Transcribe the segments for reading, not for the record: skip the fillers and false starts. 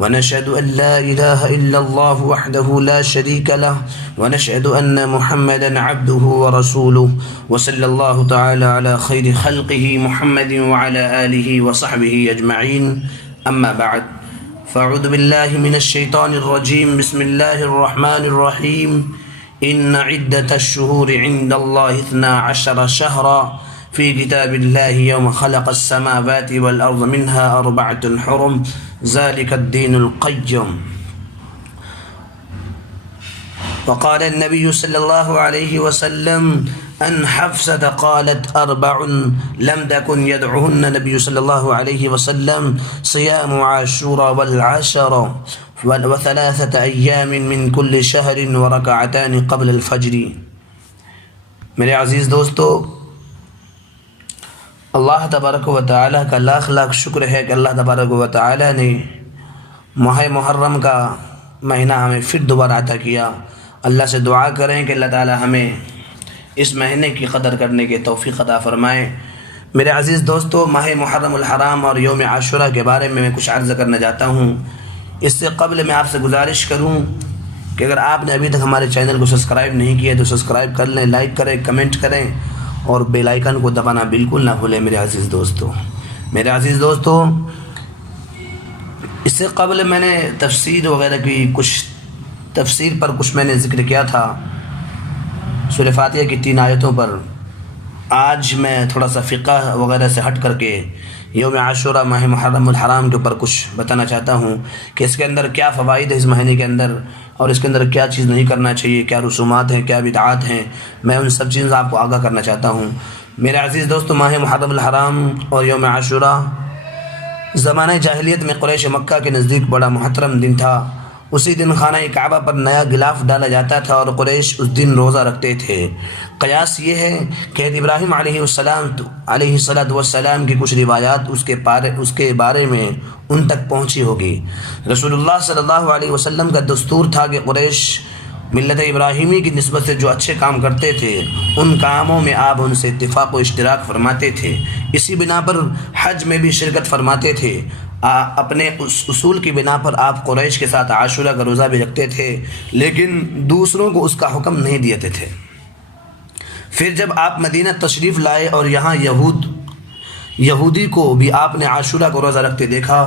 ونشهد أن لا إله إلا الله وحده لا شريك له ونشهد أن محمدا عبده ورسوله وصلى الله تعالى على خير خلقه محمد وعلى آله وصحبه أجمعين أما بعد فأعوذ بالله من الشيطان الرجيم بسم الله الرحمن الرحيم إن عدة الشهور عند الله 12 شهرا في كتاب الله يوم خلق السماوات والأرض منها 4 حرم ذلك الدين القيم وقال النبي صلى الله عليه وسلم أن حفصة قالت 4 لم تكن يدعهن النبي صلى الله عليه وسلم صيام عاشوراء والعشر و3 أيام من كل شهر وركعتان قبل الفجر۔ میرے عزیز دوستو، اللہ تبارک و تعالیٰ کا لاکھ لاکھ شکر ہے کہ اللہ تبارک و تعالیٰ نے ماہ محرم کا مہینہ ہمیں پھر دوبارہ عطا کیا۔ اللہ سے دعا کریں کہ اللہ تعالیٰ ہمیں اس مہینے کی قدر کرنے کے توفیق عطا فرمائیں۔ میرے عزیز دوستو، ماہ محرم الحرام اور یوم عاشوراء کے بارے میں کچھ عرض کرنا چاہتا ہوں۔ اس سے قبل میں آپ سے گزارش کروں کہ اگر آپ نے ابھی تک ہمارے چینل کو سبسکرائب نہیں کیا تو سبسکرائب کر لیں، لائک کریں، کمنٹ کریں اور بیل آئیکن کو دبانا بالکل نہ بھولیں۔ میرے عزیز دوستو، اس سے قبل میں نے تفسیر وغیرہ کی تفسیر پر کچھ میں نے ذکر کیا تھا، سورہ فاتحہ کی 3 آیتوں پر۔ آج میں تھوڑا سا فقہ وغیرہ سے ہٹ کر کے یوم عاشوراء ماہ محرم الحرام کے اوپر کچھ بتانا چاہتا ہوں کہ اس کے اندر کیا فوائد ہے اس مہینے کے اندر، اور اس کے اندر کیا چیز نہیں کرنا چاہیے، کیا رسومات ہیں، کیا بدعات ہیں۔ میں ان سب چیزوں سے آپ کو آگاہ کرنا چاہتا ہوں۔ میرے عزیز دوستو، ماہ محرم الحرام اور یوم عاشوراء زمانہ جاہلیت میں قریش مکہ کے نزدیک بڑا محترم دن تھا۔ اسی دن خانہ کعبہ پر نیا غلاف ڈالا جاتا تھا اور قریش اس دن روزہ رکھتے تھے۔ قیاس یہ ہے کہ ابراہیم علیہ السلام کی کچھ روایات اس کے بارے میں ان تک پہنچی ہوگی۔ رسول اللہ صلی اللہ علیہ وسلم کا دستور تھا کہ قریش ملت ابراہیمی کی نسبت سے جو اچھے کام کرتے تھے ان کاموں میں آپ ان سے اتفاق و اشتراک فرماتے تھے۔ اسی بنا پر حج میں بھی شرکت فرماتے تھے۔ اپنے اس اصول کی بنا پر آپ قریش کے ساتھ عاشوراء کا روزہ بھی رکھتے تھے، لیکن دوسروں کو اس کا حکم نہیں دیتے تھے۔ پھر جب آپ مدینہ تشریف لائے اور یہاں یہودی کو بھی آپ نے عاشوراء کو روزہ رکھتے دیکھا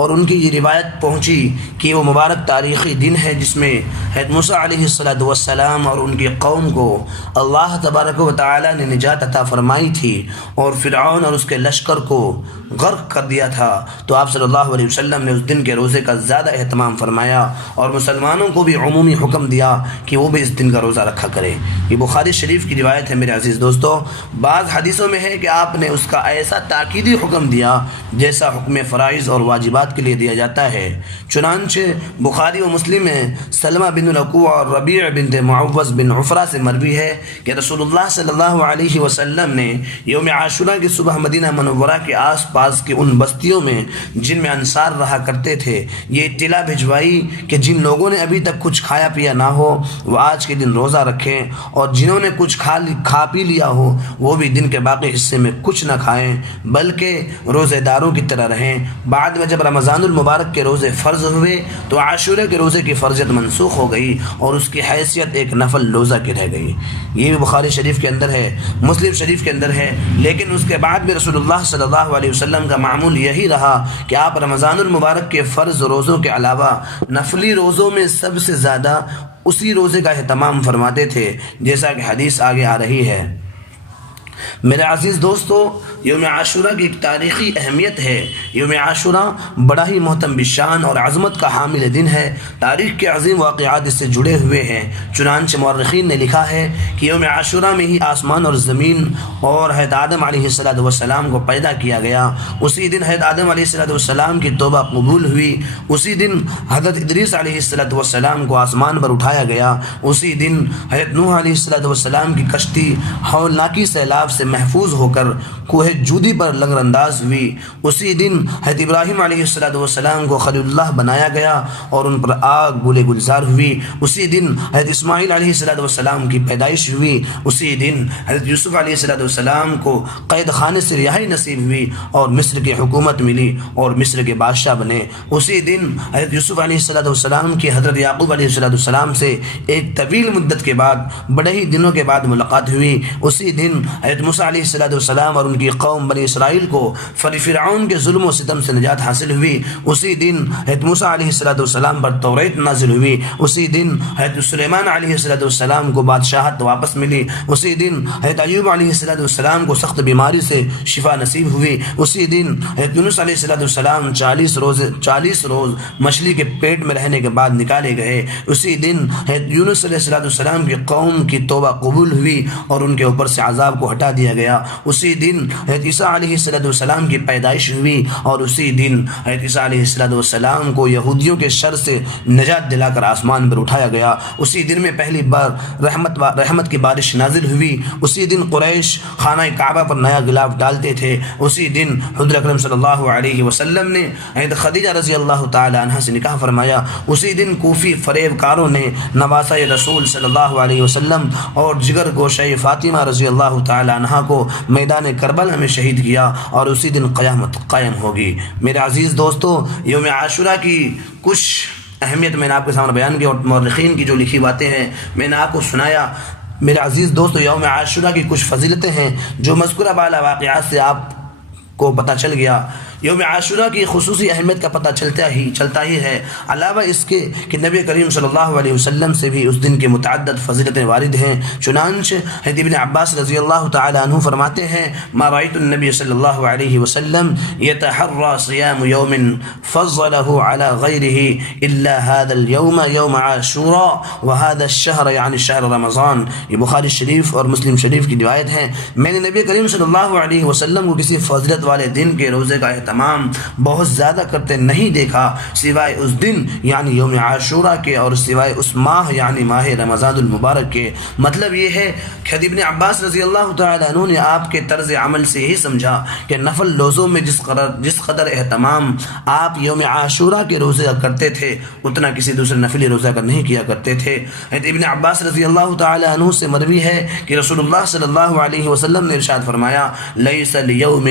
اور ان کی یہ روایت پہنچی کہ وہ مبارک تاریخی دن ہے جس میں حضرت موسیٰ علیہ السلام اور ان کی قوم کو اللہ تبارک و تعالیٰ نے نجات عطا فرمائی تھی اور فرعون اور اس کے لشکر کو غرق کر دیا تھا، تو آپ صلی اللہ علیہ وسلم نے اس دن کے روزے کا زیادہ اہتمام فرمایا اور مسلمانوں کو بھی عمومی حکم دیا کہ وہ بھی اس دن کا روزہ رکھا کرے۔ یہ بخاری شریف کی روایت ہے۔ میرے عزیز دوستو، بعض حدیثوں میں ہے کہ آپ نے اس کا ایسا تاکیدی حکم دیا جیسا حکم فرائض اور واجبات کے لیے دیا جاتا ہے۔ چنانچہ بخاری و مسلم میں سلمہ بن الاکوع اور ربیع بنت معوذ بن عفرہ سے مروی ہے کہ رسول اللہ صلی اللہ علیہ وسلم نے یوم عاشوراء کی صبح مدینہ منورہ کے آس پاس کی ان بستیوں میں جن میں انصار رہا کرتے تھے یہ اطلاع بھجوائی کہ جن لوگوں نے ابھی تک کچھ کھایا پیا نہ ہو وہ آج کے دن روزہ رکھیں، اور جنہوں نے کچھ کھا پی لیا ہو وہ بھی دن کے باقی حصے میں کچھ نہ کھائیں بلکہ روزے داروں کی طرح رہیں۔ بعد میں جب رمضان المبارک کے روزے فرض ہوئے تو عاشوراء کے روزے کی فرضیت منسوخ ہو گئی اور اس کی حیثیت ایک نفل روزہ کی رہ گئی۔ یہ بھی بخاری شریف کے اندر ہے، مسلم شریف کے اندر ہے، لیکن اس کے بعد بھی رسول اللہ صلی اللہ علیہ وسلم کا معمول یہی رہا کہ آپ رمضان المبارک کے فرض روزوں کے علاوہ نفلی روزوں میں سب سے زیادہ اسی روزے کا اہتمام فرماتے تھے، جیسا کہ حدیث آگے آ رہی ہے۔ میرے عزیز دوستو، یوم عاشورہ کی ایک تاریخی اہمیت ہے۔ یوم عاشورہ بڑا ہی محترم بشان اور عظمت کا حامل دن ہے۔ تاریخ کے عظیم واقعات اس سے جڑے ہوئے ہیں۔ چنانچہ مورخین نے لکھا ہے کہ یوم عاشورہ میں ہی آسمان اور زمین اور حضرت آدم علیہ السلام کو پیدا کیا گیا۔ اسی دن حضرت آدم علیہ السلام کی توبہ قبول ہوئی۔ اسی دن حضرت ادریس علیہ السلام کو آسمان پر اٹھایا گیا۔ اسی دن حضرت نوح علیہ السلام کی کشتی ہولناکی سیلاب سے محفوظ ہو کر کوہ جودی پر لنگر انداز ہوئی۔ اسی دن حضرت ابراہیم علیہ السلام کو خلیل اللہ بنایا گیا اور ان پر آگ گلے گلزار ہوئی۔ اسی دن حضرت اسماعیل علیہ السلام کی پیدائش ہوئی۔ اسی دن حضرت یوسف علیہ السلام کو قید خانے سے رہائی نصیب ہوئی اور مصر کی حکومت ملی اور مصر کے بادشاہ بنے۔ اسی دن حضرت یوسف علیہ السلام کی حضرت یعقوب علیہ السلام سے ایک طویل مدت کے بعد بڑے ہی دنوں کے بعد ملاقات ہوئی۔ اسی دن حضرت موسیٰ علیہ السلام اور ان کی قوم بنی اسرائیل کو فرعون کے ظلم و ستم سے نجات حاصل ہوئی۔ اسی دن حضرت موسیٰ علیہ السلام پر توریت نازل ہوئی۔ اسی دن حضرت سلیمان علیہ السلام کو بادشاہت واپس ملی۔ اسی دن حضرت ایوب علیہ السلام کو سخت بیماری سے شفا نصیب ہوئی۔ اسی دن حضرت یونس علیہ السلام 40 روز مچھلی کے پیٹ میں رہنے کے بعد نکالے گئے۔ اسی دن حضرت یونس علیہ السلام کی قوم کی توبہ قبول ہوئی اور ان کے اوپر سے عذاب کو ہٹا دیا گیا۔ اسی دن حضرت عیسیٰ علیہ السلام کی پیدائش ہوئی اور اسی دن حضرت عیسیٰ علیہ السلام کو یہودیوں کے شر سے نجات دلا کر آسمان پر اٹھایا گیا۔ اسی دن میں پہلی بار رحمت کی بارش نازل ہوئی۔ اسی دن قریش خانہ کعبہ پر نیا غلاف ڈالتے تھے۔ اسی دن حضور اکرم صلی اللہ علیہ وسلم نے حضرت خدیجہ رضی اللہ تعالی عنہ سے نکاح فرمایا۔ اسی دن کوفی فریب کاروں نے نواسہ رسول صلی اللہ علیہ وسلم اور جگر گوشہ فاطمہ رضی اللہ تعالی عنہ کو میدان کربلا میں شہید کیا اور اسی دن قیامت قائم ہوگی۔ میرے عزیز دوستو، یوم عاشورہ کی کچھ اہمیت میں نے آپ کے سامنے بیان کی اور مورخین کی جو لکھی باتیں ہیں میں نے آپ کو سنایا۔ میرے عزیز دوستو، یوم عاشورہ کی کچھ فضیلتیں ہیں جو مذکورہ بالا واقعات سے آپ کو پتہ چل گیا۔ یوم عاشورہ کی خصوصی اہمیت کا پتہ چلتا ہی ہے، علاوہ اس کے کہ نبی کریم صلی اللہ علیہ وسلم سے بھی اس دن کے متعدد فضیلتیں وارد ہیں۔ چنانچہ حضرت ابن عباس رضی اللہ تعالی عنہ فرماتے ہیں، ما رأیت النبی صلی اللہ علیہ وسلم یتحرى صیام یوم فضلہ علی غیرہ الا هذا اليوم یوم عاشورہ وهذا الشہر یعنی شہر رمضان۔ یہ بخاری شریف اور مسلم شریف کی روایت ہیں۔ میں نے نبی کریم صلی اللہ علیہ وسلم کو کسی فضیلت والے دن کے روزے کا اہتمام بہت زیادہ کرتے نہیں دیکھا سوائے اس دن یعنی یوم عاشورہ کے اور سوائے اس ماہ یعنی ماہ رمضان المبارک کے۔ مطلب یہ ہے کہ ابن عباس رضی اللہ تعالی عنہ نے آپ کے طرز عمل سے یہی سمجھا کہ نفل روزوں میں جس قدر اہتمام آپ یوم عاشورہ کے روزے کا کرتے تھے اتنا کسی دوسرے نفلی روزہ کا نہیں کیا کرتے تھے۔ ابن عباس رضی اللہ تعالی عنہ سے مروی ہے کہ رسول اللہ صلی اللہ علیہ وسلم نے ارشاد فرمایا، لیس لیوم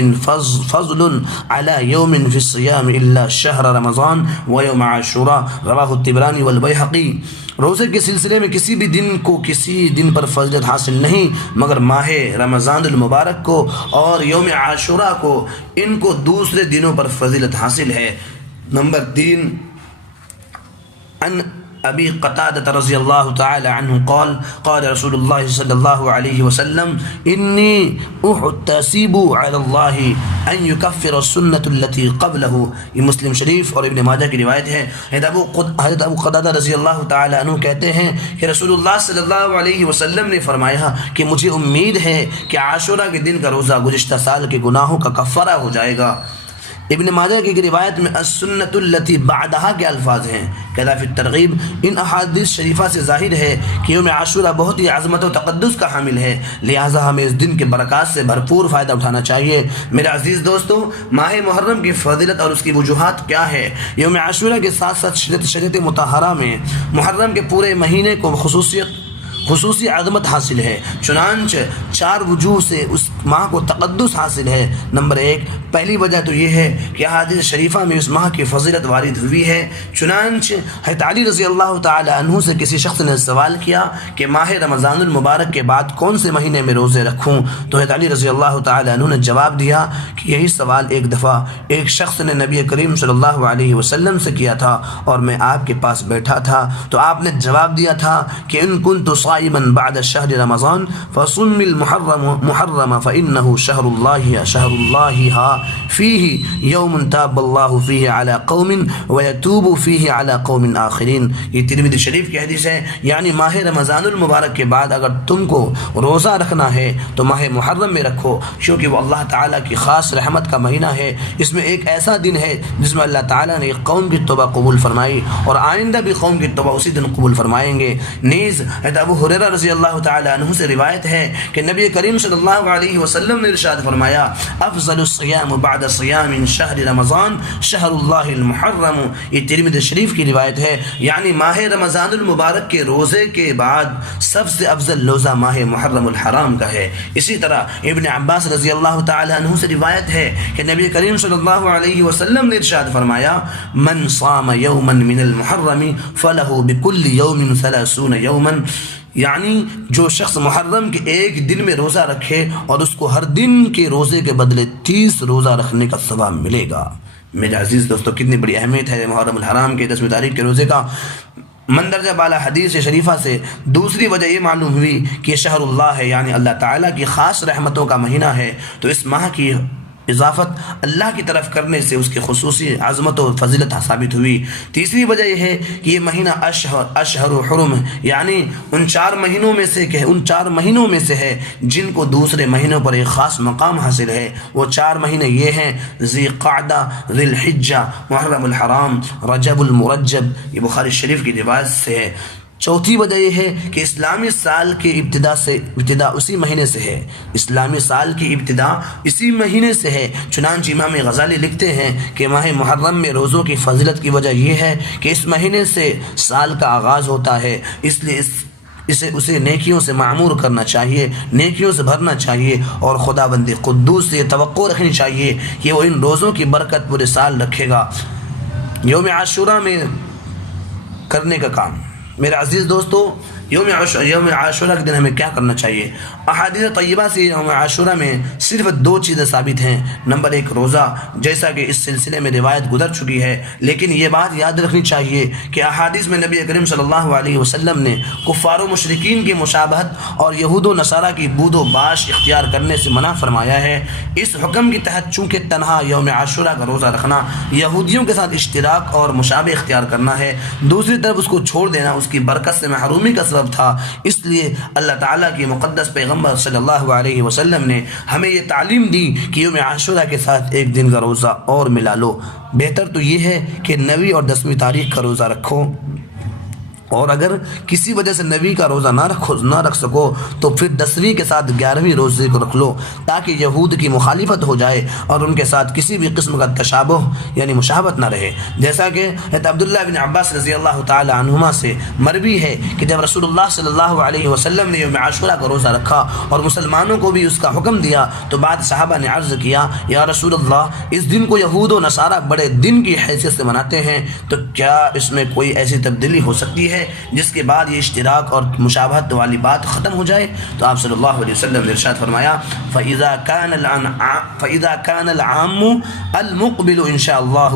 فضل علی یوم فی الصیام الا شہر رمضان ویوم عاشورہ، رواہ الطبرانی والبیہقی۔ روزے کے سلسلے میں کسی بھی دن کو کسی دن پر فضیلت حاصل نہیں مگر ماہ رمضان المبارک کو اور یوم عاشورہ کو، ان کو دوسرے دنوں پر فضیلت حاصل ہے۔ نمبر 3، ان ابی قتادہ رضی اللہ تعالی عنہ قال قال رسول اللہ صلی اللہ علیہ وسلم انی احتسب علی اللہ ان یکفر السنة التي قبلہ۔ یہ مسلم شریف اور ابن ماجہ کی روایت ہے۔ حضرت ابو قتادہ رضی اللہ تعالی عنہ کہتے ہیں کہ رسول اللہ صلی اللہ علیہ وسلم نے فرمایا کہ مجھے امید ہے کہ عاشورہ کے دن کا روزہ گزشتہ سال کے گناہوں کا کفارہ ہو جائے گا۔ ابن ماجہ کی روایت میں السنۃ التی بعدہا کے الفاظ ہیں۔ کہتا فی الترغیب، ان احادیث شریفہ سے ظاہر ہے کہ یوم عاشورہ بہت ہی عظمت و تقدس کا حامل ہے، لہٰذا ہمیں اس دن کے برکات سے بھرپور فائدہ اٹھانا چاہیے۔ میرے عزیز دوستو، ماہ محرم کی فضیلت اور اس کی وجوہات کیا ہے؟ یوم عاشورہ کے ساتھ ساتھ شریعت مطہرہ میں محرم کے پورے مہینے کو خصوصی عظمت حاصل ہے، چنانچہ 4 وجوہ سے اس ماہ کو تقدس حاصل ہے۔ نمبر 1، پہلی وجہ تو یہ ہے کہ احادیث شریفہ میں اس ماہ کی فضیلت وارد ہوئی ہے۔ چنانچہ حضرت علی رضی اللہ تعالی عنہ سے کسی شخص نے سوال کیا کہ ماہ رمضان المبارک کے بعد کون سے مہینے میں روزے رکھوں؟ تو حضرت علی رضی اللہ تعالی عنہ نے جواب دیا کہ یہی سوال ایک دفعہ ایک شخص نے نبی کریم صلی اللہ علیہ وسلم سے کیا تھا اور میں آپ کے پاس بیٹھا تھا، تو آپ نے جواب دیا تھا کہ ان کنت صائما بعد شهر رمضان فصم المحرم محرم فإنه شهر الله فيه يوم تاب الله فيه على قوم ويتوب فيه على قوم آخرين. یہ ترمذی شریف کی حدیث ہے. یعنی ماہ رمضان المبارک کے بعد اگر تم کو روزہ رکھنا ہے تو ماہ محرم میں رکھو، کیونکہ وہ اللہ تعالیٰ کی خاص رحمت کا مہینہ ہے. اس میں ایک ایسا دن ہے جس میں اللہ تعالیٰ نے ایک قوم کی توبہ قبول فرمائی اور آئندہ بھی قوم کی توبہ اسی دن قبول فرمائیں گے. نیز ابو ہریرہ رضی اللہ تعالیٰ عنہ سے روایت ہے کہ نبی کریم صلی اللہ علیہ وسلم نے ارشاد فرمایا افضل الصیام بعد صیام شہر رمضان شہر اللہ المحرم. یہ ترمذی شریف کی روایت ہے. یعنی ماہ رمضان المبارک کے روزے کے بعد سب سے افضل روزہ ماہ محرم الحرام کا ہے. اسی طرح ابن عباس رضی اللہ تعالی عنہ سے روایت ہے کہ نبی کریم صلی اللہ علیہ وسلم نے ارشاد فرمایا من صام یوما من المحرم فلہ بکل یوم 30 یوما. یعنی جو شخص محرم کے ایک دن میں روزہ رکھے اور اس کو ہر دن کے روزے کے بدلے 30 روزہ رکھنے کا ثواب ملے گا. میرے عزیز دوستو، کتنی بڑی اہمیت ہے محرم الحرام کے 10ویں تاریخ کے روزے کا. مندرجہ بالا حدیث شریفہ سے دوسری وجہ یہ معلوم ہوئی کہ یہ شہر اللہ ہے، یعنی اللہ تعالیٰ کی خاص رحمتوں کا مہینہ ہے. تو اس ماہ کی اضافت اللہ کی طرف کرنے سے اس کی خصوصی عظمت و فضیلت ثابت ہوئی. تیسری وجہ یہ ہے کہ یہ مہینہ اشہر و حرم، یعنی ان 4 مہینوں میں سے ہے جن کو دوسرے مہینوں پر ایک خاص مقام حاصل ہے. وہ 4 مہینے یہ ہیں ذی قعدہ، ذی الحجہ، محرم الحرام، رجب المرجب. یہ بخاری شریف کی روایت سے ہے. چوتھی وجہ یہ ہے کہ اسلامی سال کی ابتدا اسی مہینے سے ہے. اسلامی سال کی ابتدا اسی مہینے سے ہے. چنانچہ امام غزالی لکھتے ہیں کہ ماہ محرم میں روزوں کی فضیلت کی وجہ یہ ہے کہ اس مہینے سے سال کا آغاز ہوتا ہے، اس لیے اسے نیکیوں سے معمور کرنا چاہیے، نیکیوں سے بھرنا چاہیے، اور خدا بند قدوس سے توقع رکھنی چاہیے کہ وہ ان روزوں کی برکت پورے سال رکھے گا. یوم عاشورہ میں کرنے کا کام. میرے عزیز دوستو، یوم عاشورہ کے دن ہمیں کیا کرنا چاہیے؟ احادیث طیبہ سے یوم عاشورہ میں صرف 2 چیزیں ثابت ہیں. نمبر 1 روزہ، جیسا کہ اس سلسلے میں روایت گزر چکی ہے، لیکن یہ بات یاد رکھنی چاہیے کہ احادیث میں نبی کریم صلی اللہ علیہ وسلم نے کفار و مشرکین کی مشابہت اور یہود و نصارہ کی بود و باش اختیار کرنے سے منع فرمایا ہے. اس حکم کے تحت چونکہ تنہا یوم عاشورہ کا روزہ رکھنا یہودیوں کے ساتھ اشتراک اور مشابہ اختیار کرنا ہے، دوسری طرف اس کو چھوڑ دینا اس کی برکت سے محرومی کا سبب تھا. اس لیے اللہ تعالیٰ کی مقدس پیغمبر صلی اللہ علیہ وسلم نے ہمیں یہ تعلیم دی کہ یوم عاشورہ کے ساتھ ایک دن کا روزہ اور ملا لو. بہتر تو یہ ہے کہ 9ویں اور 10ویں تاریخ کا روزہ رکھو، اور اگر کسی وجہ سے 9ویں کا روزہ نہ رکھ سکو تو پھر 10ویں کے ساتھ 11ویں روزے کو رکھ لو، تاکہ یہود کی مخالفت ہو جائے اور ان کے ساتھ کسی بھی قسم کا تشابہ یعنی مشابہت نہ رہے. جیسا کہ عبداللہ بن عباس رضی اللہ تعالی عنہما سے مروی ہے کہ جب رسول اللہ صلی اللہ علیہ وسلم نے یوم عاشورہ کا روزہ رکھا اور مسلمانوں کو بھی اس کا حکم دیا تو بعد صحابہ نے عرض کیا یا رسول اللہ، اس دن کو یہود و نصارہ بڑے دن کی حیثیت سے مناتے ہیں، تو کیا اس میں کوئی ایسی تبدیلی ہو سکتی ہے جس کے بعد یہ اشتراک اور مشابہت والی بات ختم ہو جائے؟ تو آپ صلی اللہ علیہ وسلم نے ارشاد فرمایا فَإِذَا كَانَ الْعَامُ الْمُقْبِلُ إِنْ شَاءَ اللَّهُ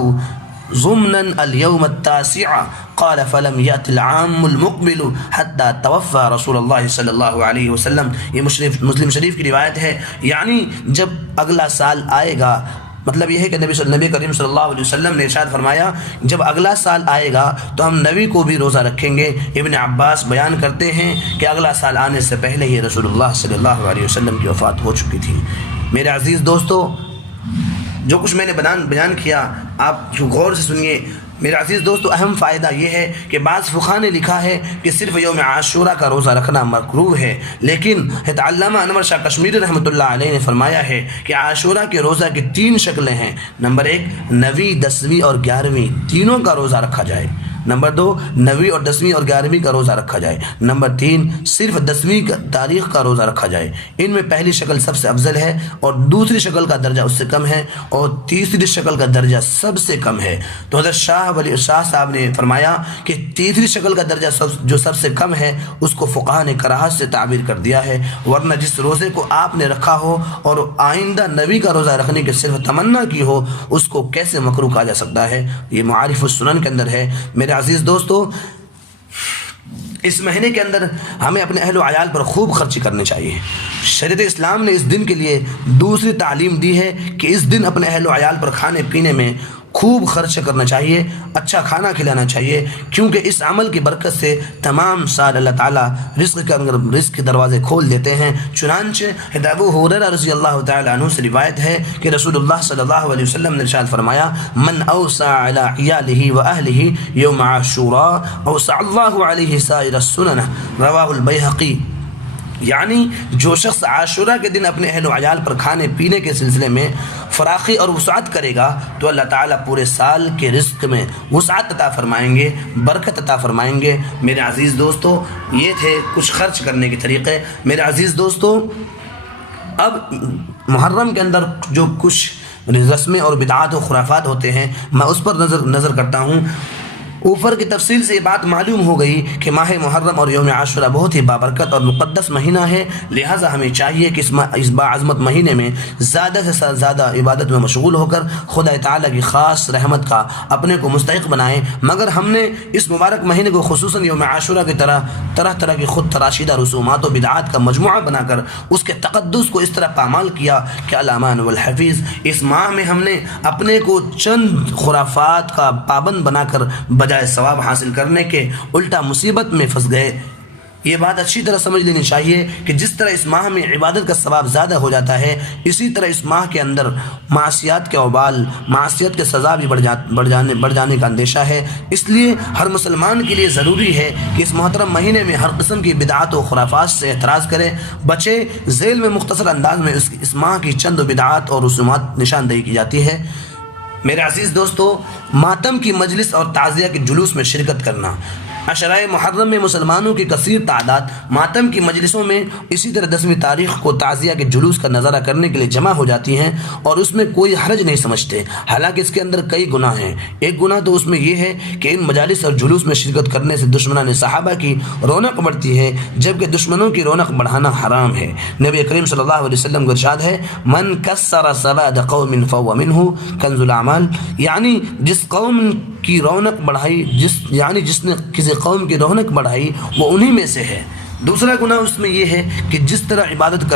ضمنا اليوم التاسع قال فلم يأت العام المقبل حتى توفى رسول اللہ صلی اللہ علیہ وسلم. یہ مسلم شریف کی روایت ہے. یعنی جب اگلا سال آئے گا، مطلب یہ ہے کہ نبی کریم صلی اللہ علیہ وسلم نے ارشاد فرمایا جب اگلا سال آئے گا تو ہم 9ویں کو بھی روزہ رکھیں گے. ابن عباس بیان کرتے ہیں کہ اگلا سال آنے سے پہلے ہی رسول اللہ صلی اللہ علیہ وسلم کی وفات ہو چکی تھی. میرے عزیز دوستو، جو کچھ میں نے بیان کیا آپ غور سے سنیے. میرے عزیز دوستو، اہم فائدہ یہ ہے کہ بعض فقہاء نے لکھا ہے کہ صرف یوم عاشورہ کا روزہ رکھنا مکروہ ہے، لیکن علامہ انور شاہ کشمیری رحمۃ اللہ علیہ نے فرمایا ہے کہ عاشورہ کے روزہ کی 3 شکلیں ہیں. نمبر 1 9ویں 10ویں اور 11ویں تینوں کا روزہ رکھا جائے. نمبر 2 9ویں اور 10ویں اور 11ویں کا روزہ رکھا جائے. نمبر 3 صرف 10ویں تاریخ کا روزہ رکھا جائے. ان میں پہلی شکل سب سے افضل ہے اور دوسری شکل کا درجہ اس سے کم ہے اور تیسری شکل کا درجہ سب سے کم ہے. تو حضرت شاہ ولی شاہ صاحب نے فرمایا کہ تیسری شکل کا درجہ جو سب سے کم ہے اس کو فقہاء نے کراہت سے تعبیر کر دیا ہے، ورنہ جس روزے کو آپ نے رکھا ہو اور آئندہ 9ویں کا روزہ رکھنے کی صرف تمنا کی ہو اس کو کیسے مکروہ کہا جا سکتا ہے؟ یہ معارف السنن کے اندر ہے. میرے عزیز دوستو، اس مہینے کے اندر ہمیں اپنے اہل و عیال پر خوب خرچ کرنے چاہیے۔ شریعت اسلام نے اس دن کے لیے دوسری تعلیم دی ہے کہ اس دن اپنے اہل و عیال پر کھانے پینے میں خوب خرچ کرنا چاہیے، اچھا کھانا کھلانا چاہیے، کیونکہ اس عمل کی برکت سے تمام سال اللہ تعالیٰ رزق کے دروازے کھول دیتے ہیں۔ چنانچہ ابو ہریرہ رضی اللہ تعالیٰ عنہ سے روایت ہے کہ رسول اللہ صلی اللہ علیہ وسلم نے ارشاد فرمایا، من اوسع علی عیالہ و اہلہ یوم عاشوراء اوسع اللہ علیہ سائر السنن، رواہ البیہقی۔ یعنی جو شخص عاشورہ کے دن اپنے اہل و عیال پر کھانے پینے کے سلسلے میں فراخی اور وسعت کرے گا تو اللہ تعالیٰ پورے سال کے رزق میں وسعت عطا فرمائیں گے، برکت عطا فرمائیں گے۔ میرے عزیز دوستو، یہ تھے کچھ خرچ کرنے کے طریقے۔ میرے عزیز دوستو، اب محرم کے اندر جو کچھ رسمیں اور بدعات و خرافات ہوتے ہیں میں اس پر نظر کرتا ہوں۔ اوپر کی تفصیل سے یہ بات معلوم ہو گئی کہ ماہ محرم اور یوم عاشورہ بہت ہی بابرکت اور مقدس مہینہ ہے، لہٰذا ہمیں چاہیے کہ اس باعظمت مہینے میں زیادہ سے زیادہ عبادت میں مشغول ہو کر خدا تعالیٰ کی خاص رحمت کا اپنے کو مستحق بنائیں۔ مگر ہم نے اس مبارک مہینے کو خصوصاً یوم عاشورہ کی طرح کی خود تراشیدہ رسومات و بدعات کا مجموعہ بنا کر اس کے تقدس کو اس طرح پامال کیا کہ الامان والحفیظ، اس ماہ میں ہم نے اپنے کو چند خرافات کا پابند بنا کر بجائے ثواب حاصل کرنے کے الٹا مصیبت میں پھنس گئے۔ یہ بات اچھی طرح سمجھ لینی چاہیے کہ جس طرح اس ماہ میں عبادت کا ثواب زیادہ ہو جاتا ہے، اسی طرح اس ماہ کے اندر معصیات کے اوبال، معصیت کے سزا بھی بڑھ جانے کا اندیشہ ہے۔ اس لیے ہر مسلمان کے لیے ضروری ہے کہ اس محترم مہینے میں ہر قسم کی بدعات و خرافات سے اعتراض کرے، بچے۔ ذیل میں مختصر انداز میں اس ماہ کی چند بدعات اور رسومات نشاندہی کی جاتی ہے۔ میرے عزیز دوستو، ماتم کی مجلس اور تعزیہ کے جلوس میں شرکت کرنا۔ عشرۂ محرم میں مسلمانوں کی کثیر تعداد ماتم کی مجلسوں میں، اسی طرح 10ویں تاریخ کو تعزیہ کے جلوس کا نظارہ کرنے کے لیے جمع ہو جاتی ہیں اور اس میں کوئی حرج نہیں سمجھتے، حالانکہ اس کے اندر کئی گناہ ہیں۔ ایک گناہ تو اس میں یہ ہے کہ ان مجالس اور جلوس میں شرکت کرنے سے دشمنان صحابہ کی رونق بڑھتی ہے، جبکہ دشمنوں کی رونق بڑھانا حرام ہے۔ نبی کریم صلی اللہ علیہ وسلم کا ارشاد ہے، من کسر سواد قوم فهو منہ کنز الاعمال، یعنی جس قوم کی رونق بڑھائی، جس نے کسی قوم کی رونق بڑھائی وہ انہی میں سے ہے۔ دوسرا گناہ اس میں یہ ہے کہ جس طرح عبادت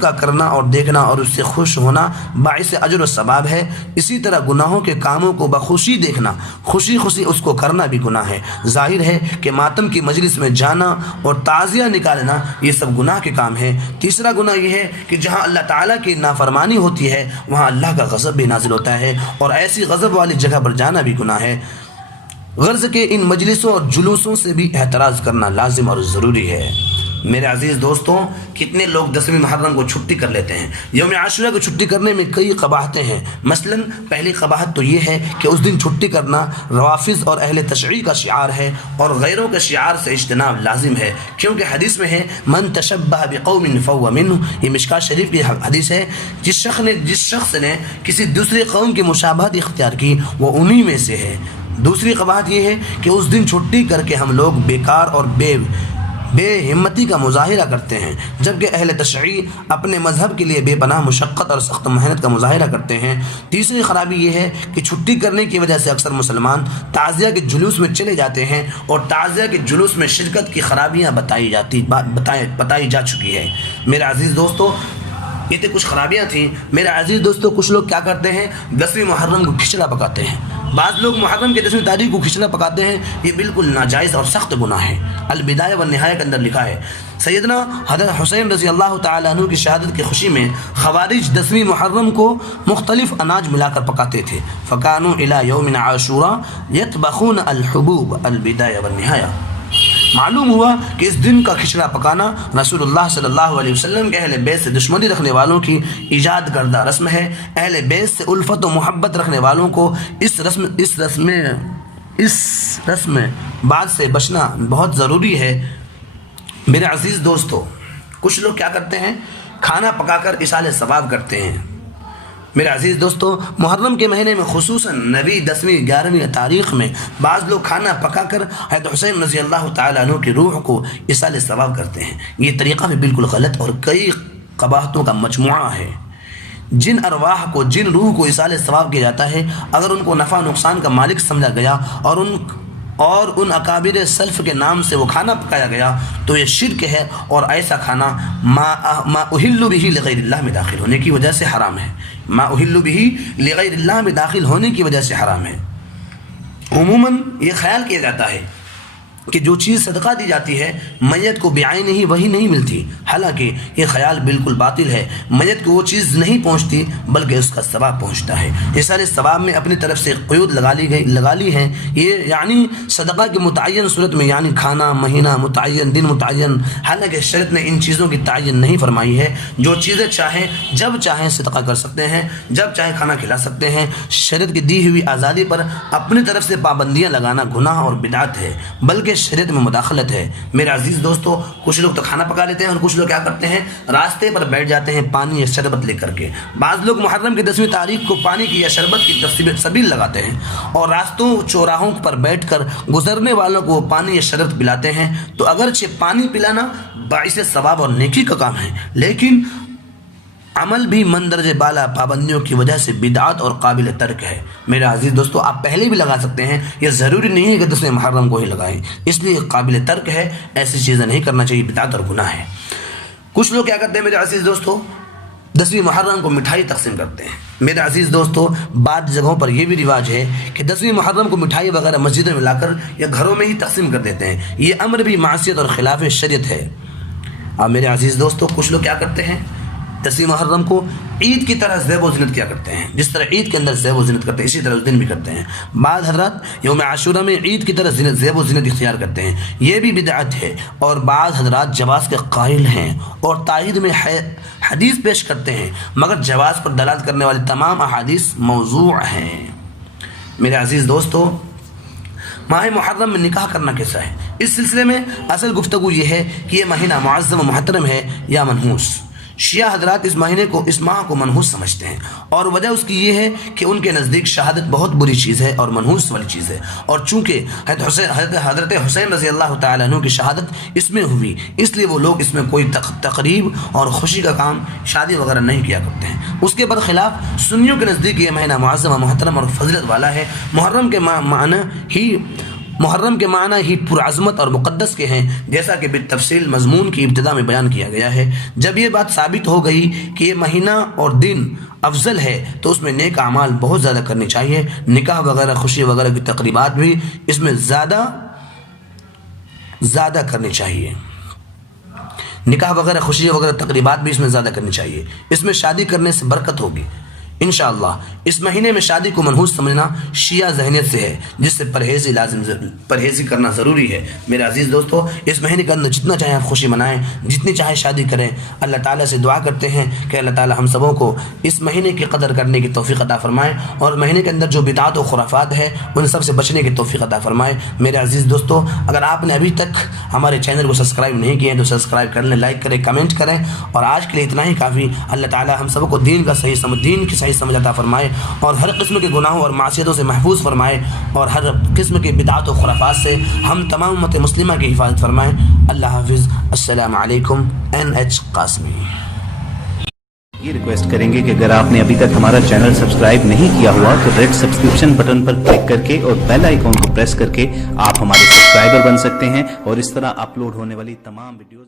کا کرنا اور دیکھنا اور اس سے خوش ہونا باعث اجر و ثواب ہے، اسی طرح گناہوں کے کاموں کو بخوشی دیکھنا، خوشی اس کو کرنا بھی گناہ ہے۔ ظاہر ہے کہ ماتم کی مجلس میں جانا اور تعزیہ نکالنا یہ سب گناہ کے کام ہیں۔ تیسرا گناہ یہ ہے کہ جہاں اللہ تعالیٰ کی نافرمانی ہوتی ہے وہاں اللہ کا غضب بھی نازل ہوتا ہے، اور ایسی غضب والی جگہ پر جانا بھی گناہ ہے۔ غرض کہ ان مجلسوں اور جلوسوں سے بھی احتراز کرنا لازم اور ضروری ہے۔ میرے عزیز دوستوں، کتنے لوگ 10ویں محرم کو چھٹی کر لیتے ہیں۔ یوم عاشورہ کو چھٹی کرنے میں کئی قباحتیں ہیں۔ مثلا پہلی قباحت تو یہ ہے کہ اس دن چھٹی کرنا روافض اور اہل تشیع کا شعار ہے، اور غیروں کے شعار سے اجتناب لازم ہے، کیونکہ حدیث میں ہے من تشبہ بقوم فهو منہ، یہ مشکوٰۃ شریف کی حدیث ہے، جس شخص نے کسی دوسری قوم کی مشابہت اختیار کی وہ انہی میں سے ہے۔ دوسری قباحت یہ ہے کہ اس دن چھٹی کر کے ہم لوگ بیکار اور بے ہمتی کا مظاہرہ کرتے ہیں، جبکہ اہل تشیع اپنے مذہب کے لیے بے پناہ مشقت اور سخت محنت کا مظاہرہ کرتے ہیں۔ تیسری خرابی یہ ہے کہ چھٹی کرنے کی وجہ سے اکثر مسلمان تعزیہ کے جلوس میں چلے جاتے ہیں، اور تعزیہ کے جلوس میں شرکت کی خرابیاں بتائی جا چکی ہے۔ میرے عزیز دوستو، یہ تو کچھ خرابیاں تھیں۔ میرے عزیز دوستو، کچھ لوگ کیا کرتے ہیں، 10ویں محرم کو کھچڑا پکاتے ہیں۔ بعض لوگ محرم کے 10ویں تاریخ کو کھچڑا پکاتے ہیں، یہ بالکل ناجائز اور سخت گناہ ہے۔ البدایہ والنہایہ کے اندر لکھا ہے، سیدنا حضرت حسین رضی اللہ تعالیٰ عنہ کی شہادت کی خوشی میں خوارج 10ویں محرم کو مختلف اناج ملا کر پکاتے تھے، فکانوا الی یوم عاشوراء یطبخون الحبوب، البدایہ والنہایہ۔ معلوم ہوا کہ اس دن کا کھچڑا پکانا رسول اللہ صلی اللہ علیہ وسلم کے اہل بیت سے دشمنی رکھنے والوں کی ایجاد کردہ رسم ہے۔ اہل بیت سے الفت و محبت رکھنے والوں کو اس رسم بعد سے بچنا بہت ضروری ہے۔ میرے عزیز دوستو، کچھ لوگ کیا کرتے ہیں، کھانا پکا کر ایصال ثواب کرتے ہیں۔ میرے عزیز دوستو، محرم کے مہینے میں خصوصاً 9ویں 10ویں 11ویں تاریخ میں بعض لوگ کھانا پکا کر حضرت حسین رضی اللہ تعالیٰ عنہ کی روح کو ایصال ثواب کرتے ہیں۔ یہ طریقہ بھی بالکل غلط اور کئی قباحتوں کا مجموعہ ہے۔ جن ارواح کو، جن روح کو ایصال ثواب کیا جاتا ہے، اگر ان کو نفع نقصان کا مالک سمجھا گیا اور اور ان اکابر سلف کے نام سے وہ کھانا پکایا گیا تو یہ شرک ہے، اور ایسا کھانا ما اہل بہ لغیر اللہ میں داخل ہونے کی وجہ سے حرام ہے، ما اہل بہ لغیر اللہ میں داخل ہونے کی وجہ سے حرام ہے۔ عموماً یہ خیال کیا جاتا ہے کہ جو چیز صدقہ دی جاتی ہے میت کو بعین ہی وہی نہیں ملتی، حالانکہ یہ خیال بالکل باطل ہے۔ میت کو وہ چیز نہیں پہنچتی بلکہ اس کا ثواب پہنچتا ہے۔ یہ سارے ثواب میں اپنی طرف سے قیود لگا لی ہیں، یہ یعنی صدقہ کی متعین صورت میں، یعنی کھانا، مہینہ متعین، دن متعین، حالانکہ شریعت نے ان چیزوں کی تعین نہیں فرمائی ہے۔ جو چیزیں چاہیں جب چاہیں صدقہ کر سکتے ہیں، جب چاہیں کھانا کھلا سکتے ہیں۔ شریعت کی دی ہوئی آزادی پر اپنی طرف سے پابندیاں لگانا گناہ اور بدعت ہے، بلکہ شریعت میں مداخلت ہے۔ میرے عزیز دوستو، کچھ لوگ تو کھانا پکا لیتے ہیں اور کچھ لوگ کیا کرتے ہیں، راستے پر بیٹھ جاتے ہیں پانی یا شربت لے کر کے۔ بعض لوگ محرم کی 10ویں تاریخ کو پانی کی یا شربت کی سبیل لگاتے ہیں اور راستوں چوراہوں پر بیٹھ کر گزرنے والوں کو وہ پانی یا شربت پلاتے ہیں، تو اگرچہ پانی پلانا باعث ثواب اور نیکی کا کام ہے، لیکن عمل بھی مندرجہ بالا پابندیوں کی وجہ سے بدعت اور قابل ترک ہے۔ میرے عزیز دوستو، آپ پہلے بھی لگا سکتے ہیں، یہ ضروری نہیں ہے کہ 10 محرم کو ہی لگائیں، اس لیے قابل ترک ہے، ایسی چیزیں نہیں کرنا چاہیے، بدعت اور گناہ ہے۔ کچھ لوگ کیا کرتے ہیں میرے عزیز دوستو، 10 محرم کو مٹھائی تقسیم کرتے ہیں۔ میرے عزیز دوستو، بعض جگہوں پر یہ بھی رواج ہے کہ 10 محرم کو مٹھائی وغیرہ مسجدوں میں لا کر یا گھروں میں ہی تقسیم کر دیتے ہیں، یہ امر بھی معصیت اور خلاف شریعت ہے۔ اب میرے عزیز دوستو، کچھ لوگ کیا کرتے ہیں، 10 محرم کو عید کی طرح زیب و زینت کیا کرتے ہیں، جس طرح عید کے اندر زیب و زینت کرتے ہیں اسی طرح اس دن بھی کرتے ہیں۔ بعض حضرات یوم عاشورہ میں عید کی طرح زیب و زینت اختیار کرتے ہیں، یہ بھی بدعت ہے، اور بعض حضرات جواز کے قائل ہیں اور تائید میں حدیث پیش کرتے ہیں، مگر جواز پر دلالت کرنے والی تمام احادیث موضوع ہیں۔ میرے عزیز دوستو، ماہ محرم میں نکاح کرنا کیسا ہے؟ اس سلسلے میں اصل گفتگو یہ ہے کہ یہ مہینہ معظم و محترم ہے یا منحوس۔ شیعہ حضرات اس ماہ کو منحوس سمجھتے ہیں، اور وجہ اس کی یہ ہے کہ ان کے نزدیک شہادت بہت بری چیز ہے اور منحوس والی چیز ہے، اور چونکہ حضرت حسین رضی اللہ تعالیٰ عنہ کی شہادت اس میں ہوئی، اس لیے وہ لوگ اس میں کوئی تقریب اور خوشی کا کام، شادی وغیرہ نہیں کیا کرتے ہیں۔ اس کے برخلاف سنیوں کے نزدیک یہ مہینہ معظم و محترم اور فضیلت والا ہے۔ محرم کے معنی ہی پرعظمت اور مقدس کے ہیں، جیسا کہ بالتفصیل مضمون کی ابتدا میں بیان کیا گیا ہے۔ جب یہ بات ثابت ہو گئی کہ یہ مہینہ اور دن افضل ہے تو اس میں نیک اعمال بہت زیادہ کرنی چاہیے۔ نکاح وغیرہ، خوشی وغیرہ کی تقریبات بھی اس میں زیادہ کرنی چاہیے۔ نکاح وغیرہ، خوشی وغیرہ تقریبات بھی اس میں زیادہ کرنی چاہیے، اس میں شادی کرنے سے برکت ہوگی انشاءاللہ۔ اس مہینے میں شادی کو منحوس سمجھنا شیعہ ذہنیت سے ہے، جس سے پرہیزی کرنا ضروری ہے۔ میرے عزیز دوستو، اس مہینے کے اندر جتنا چاہیں آپ خوشی منائیں، جتنی چاہے شادی کریں۔ اللہ تعالیٰ سے دعا کرتے ہیں کہ اللہ تعالیٰ ہم سبوں کو اس مہینے کی قدر کرنے کی توفیق عطا فرمائے، اور مہینے کے اندر جو بدعات و خرافات ہے ان سب سے بچنے کی توفیق عطا فرمائے۔ میرے عزیز دوستو، اگر آپ نے ابھی تک ہمارے چینل کو سبسکرائب نہیں کیے ہیں تو سبسکرائب کر لیں، لائک کریں، کمنٹ کریں، اور آج کے لیے اتنا ہی کافی۔ اللہ تعالیٰ ہم سب کو دین کی صحیح سمجھ عطا فرمائے، اور ہر قسم کے گناہوں اور معصیتوں سے محفوظ فرمائے، اور ہر قسم کے بدعات و خرافات سے ہم تمام امت مسلمہ کی حفاظت فرمائے۔ اللہ حافظ۔ السلام علیکم۔ NH قاسمی۔ یہ ریکویسٹ کریں گے کہ اگر آپ نے ابھی تک ہمارا چینل سبسکرائب نہیں کیا ہوا تو ریڈ سبسکرپشن بٹن پر کلک کر کے اور بیل آئیکن کو پریس کر کے آپ ہمارے سبسکرائبر بن سکتے ہیں، اور اس طرح اپلوڈ ہونے والی تمام ویڈیوز